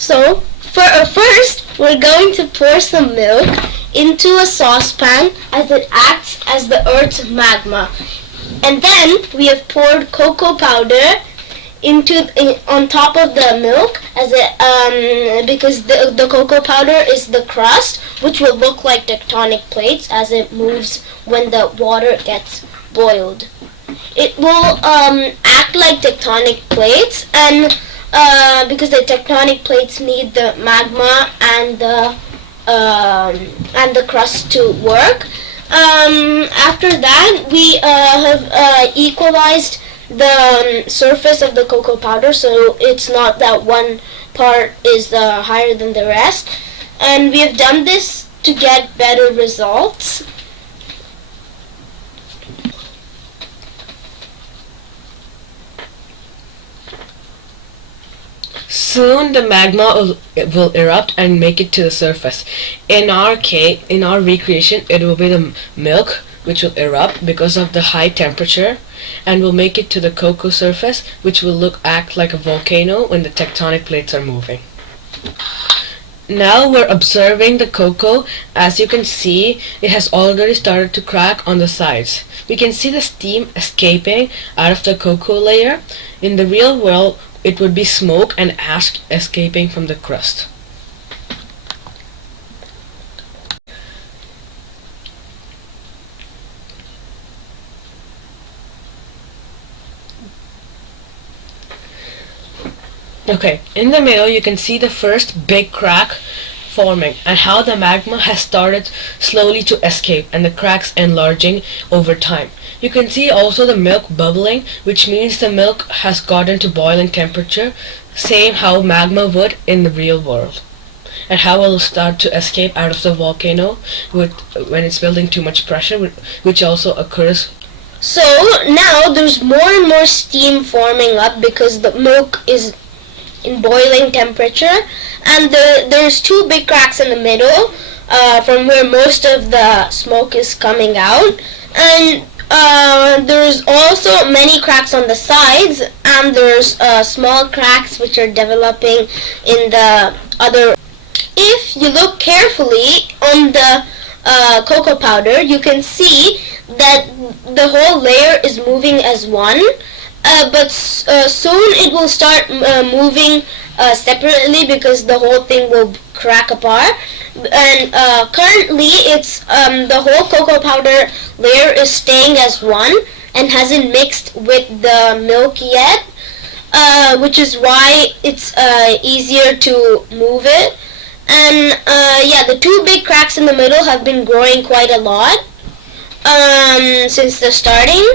So, first, we're going to pour some milk into a saucepan as it acts as the Earth's magma. And then we have poured cocoa powder on top of the milk because the cocoa powder is the crust, which will look like tectonic plates as it moves when the water gets boiled. It will act like tectonic plates, and because the tectonic plates need the magma and the crust to work. After that, we have equalized the surface of the cocoa powder, so it's not that one part is higher than the rest. And we have done this to get better results. Soon the magma will erupt and make it to the surface. In our recreation, it will be the milk which will erupt because of the high temperature and will make it to the cocoa surface, which will act like a volcano when the tectonic plates are moving. Now we're observing the cocoa. As you can see, it has already started to crack on the sides. We can see the steam escaping out of the cocoa layer. In the real world, it would be smoke and ash escaping from the crust. Okay, in the middle you can see the first big crack forming and how the magma has started slowly to escape and the cracks enlarging over time. You can see also the milk bubbling, which means the milk has gotten to boiling temperature, same how magma would in the real world, and how it will start to escape out of the volcano when it's building too much pressure, which also occurs. So now there's more and more steam forming up because the milk is in boiling temperature, and there's two big cracks in the middle from where most of the smoke is coming out, and there's also many cracks on the sides, and there's small cracks which are developing in the other. If you look carefully on the cocoa powder, you can see that the whole layer is moving as one, but soon it will start moving separately because the whole thing will crack apart. And currently it's the whole cocoa powder layer is staying as one and hasn't mixed with the milk yet, which is why it's easier to move it. And yeah, the two big cracks in the middle have been growing quite a lot since the starting,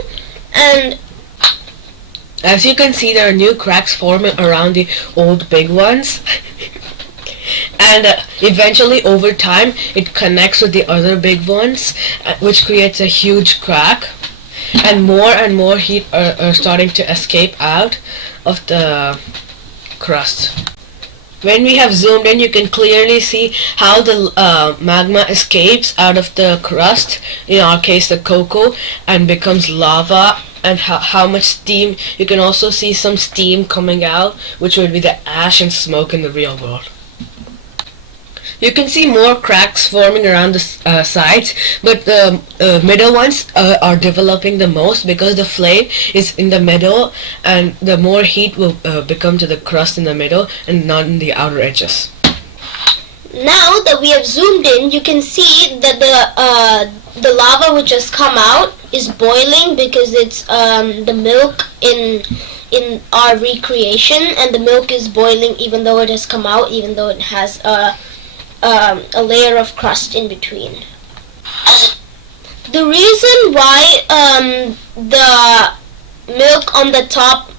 and as you can see, there are new cracks forming around the old big ones. And eventually over time it connects with the other big ones, which creates a huge crack, and more heat are starting to escape out of the crust. When we have zoomed in, you can clearly see how the magma escapes out of the crust, in our case the cocoa, and becomes lava, and how much steam. You can also see some steam coming out, which would be the ash and smoke in the real world. You can see more cracks forming around the sides, but the middle ones are developing the most because the flame is in the middle, and the more heat will become to the crust in the middle and not in the outer edges. Now that we have zoomed in, you can see that the lava which has come out is boiling because it's the milk in our recreation, and the milk is boiling even though it has come out, even though it has a layer of crust in between. The reason why the milk on the top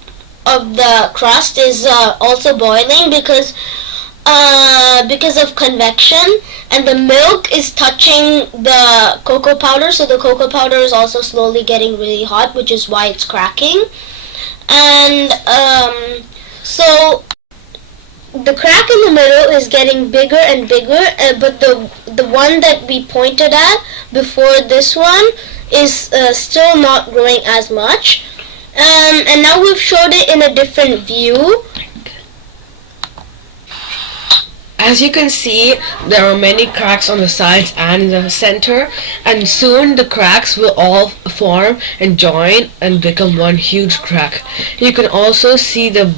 of the crust is also boiling because of convection, and the milk is touching the cocoa powder, so the cocoa powder is also slowly getting really hot, which is why it's cracking. And so the crack in the middle is getting bigger and bigger, but the one that we pointed at before this one is still not growing as much. And now we've showed it in a different view. As you can see, there are many cracks on the sides and in the center, and soon the cracks will all form and join and become one huge crack. You can also see the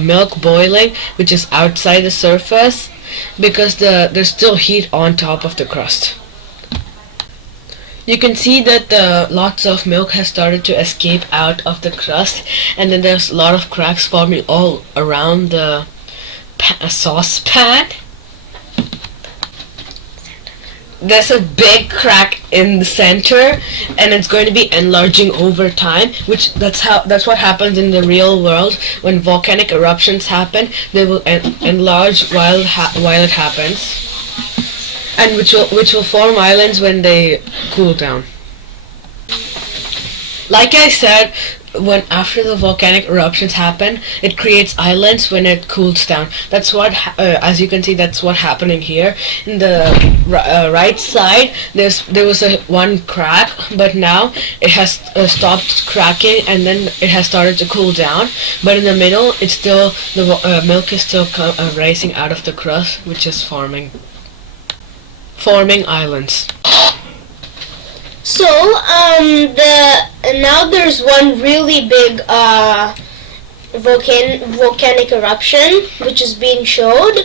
milk boiling, which is outside the surface, because there's still heat on top of the crust. You can see that lots of milk has started to escape out of the crust, and then there's a lot of cracks forming all around the saucepan. There's a big crack in the center, and it's going to be enlarging over time, that's what happens in the real world. When volcanic eruptions happen, they will enlarge while it happens, and which will form islands when they cool down. Like I said, when after the volcanic eruptions happen, it creates islands when it cools down. That's what, as you can see, that's what happening here. In the right side, there was one crack, but now it has stopped cracking, and then it has started to cool down. But in the middle, it's still the milk is still rising out of the crust, which is forming islands. So, now there's one really big volcanic eruption which is being showed,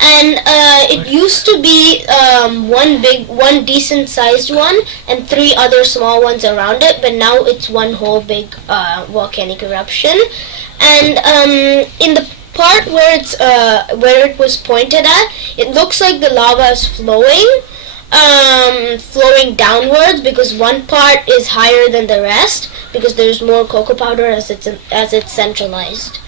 and it used to be one decent sized one and 3 other small ones around it, but now it's one whole big volcanic eruption. And in the part where it was pointed at, it looks like the lava is flowing downwards, because one part is higher than the rest because there's more cocoa powder as it's centralized.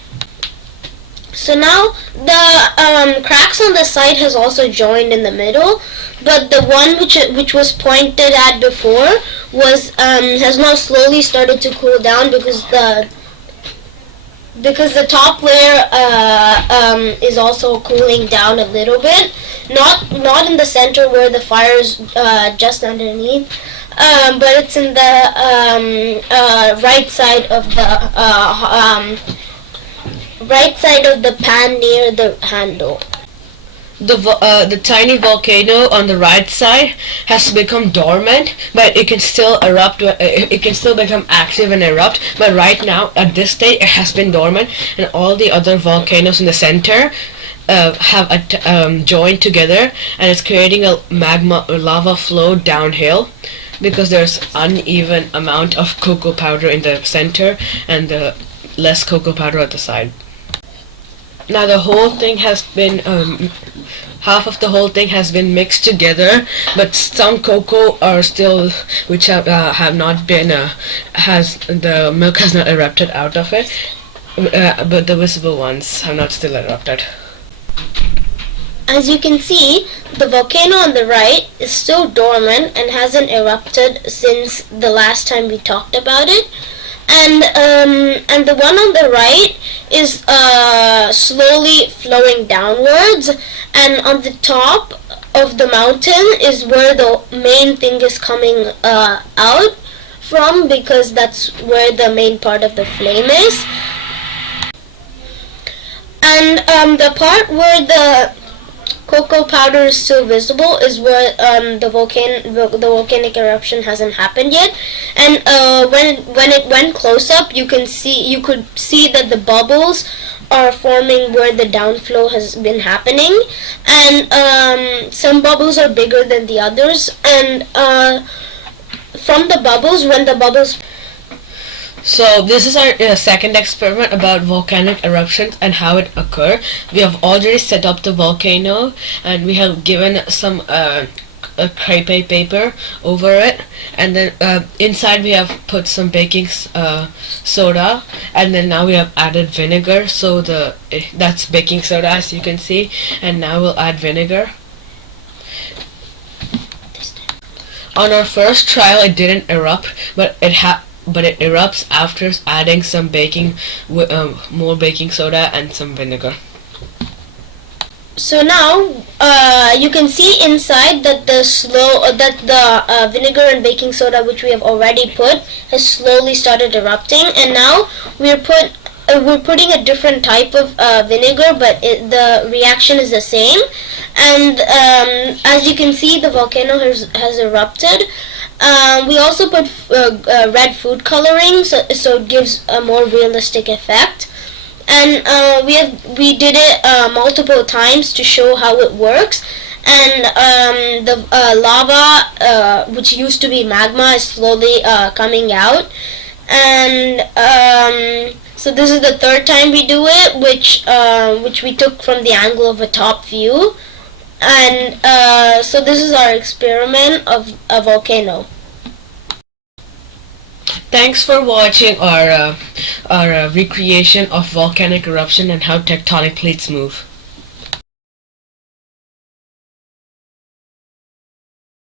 So now the cracks on the side has also joined in the middle, but the one which was pointed at before has now slowly started to cool down because the top layer is also cooling down a little bit. Not in the center where the fire's just underneath, but it's in the right side of the pan near the handle. The tiny volcano on the right side has become dormant, but it can still erupt. It can still become active and erupt. But right now, at this state, it has been dormant, and all the other volcanoes in the center have joined together, and it's creating a lava flow downhill, because there's uneven amount of cocoa powder in the center and less cocoa powder at the side. Now the whole thing has been half of the whole thing has been mixed together, but some cocoa are still, which have not been the milk has not erupted out of it, but the visible ones have not still erupted. As you can see, the volcano on the right is still dormant and hasn't erupted since the last time we talked about it. And the one on the right is slowly flowing downwards, and on the top of the mountain is where the main thing is coming out from, because that's where the main part of the flame is. And the part where the cocoa powder is still visible is where the volcanic eruption hasn't happened yet. And when it went close up, you could see that the bubbles are forming where the downflow has been happening, and some bubbles are bigger than the others. And from the bubbles, So this is our second experiment about volcanic eruptions and how it occur. We have already set up the volcano, and we have given some crepe paper over it, and then inside we have put some baking soda, and then now we have added vinegar. So that's baking soda, as you can see, and now we'll add vinegar. On our first trial, it didn't erupt, but it erupts after adding some more baking soda and some vinegar. So now you can see inside that the vinegar and baking soda, which we have already put, has slowly started erupting, and now we're we're putting a different type of vinegar, but the reaction is the same. And as you can see, the volcano has erupted. We also put red food coloring, so it gives a more realistic effect. And we did it multiple times to show how it works. And the lava, which used to be magma, is slowly coming out. And so this is the third time we do it, which we took from the angle of a top view. And so this is our experiment of a volcano. Thanks for watching our recreation of volcanic eruption and how tectonic plates move.